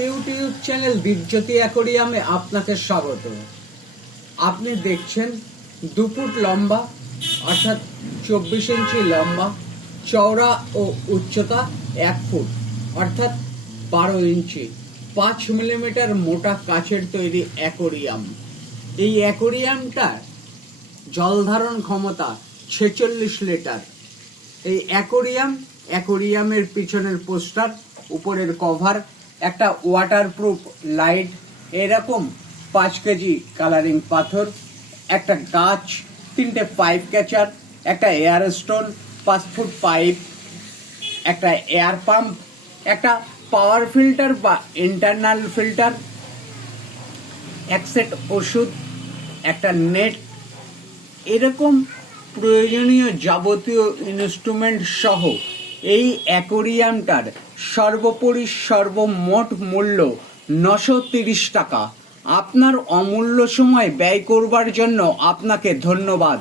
YouTube channel Dipjyoti অ্যাকোরিয়ামে আপনাকে স্বাগত। আপনি দেখছেন 2 ফুট লম্বা অর্থাৎ 24 ইঞ্চি লম্বা, চওড়া ও উচ্চতা 1 ফুট অর্থাৎ 12 ইঞ্চি, 5 মিলিমিটার মোটা কাচের তৈরি অ্যাকোরিয়াম। এই অ্যাকোরিয়ামটার জল ধারণ ক্ষমতা 46 লিটার। এই অ্যাকোরিয়ামের পিছনের পোস্টার, উপরের কভার, একটা ওয়াটারপ্রুফ লাইট, এরকম 5 কেজি কালারিং পাথর, একটা গাছ, 3টে পাইপ ক্যাচার, একটা এয়ার স্টোন, 5 ফুট পাইপ, একটা এয়ার পাম্প, একটা পাওয়ার ফিল্টার বা ইন্টারনাল ফিল্টার, এক সেট ওষুধ, একটা নেট, এরকম প্রয়োজনীয় যাবতীয় ইনস্ট্রুমেন্ট সহ এই অ্যাকোরিয়ামটার সর্বমোট মূল্য 930 টাকা। আপনার অমূল্য সময় ব্যয় করবার জন্য আপনাকে ধন্যবাদ।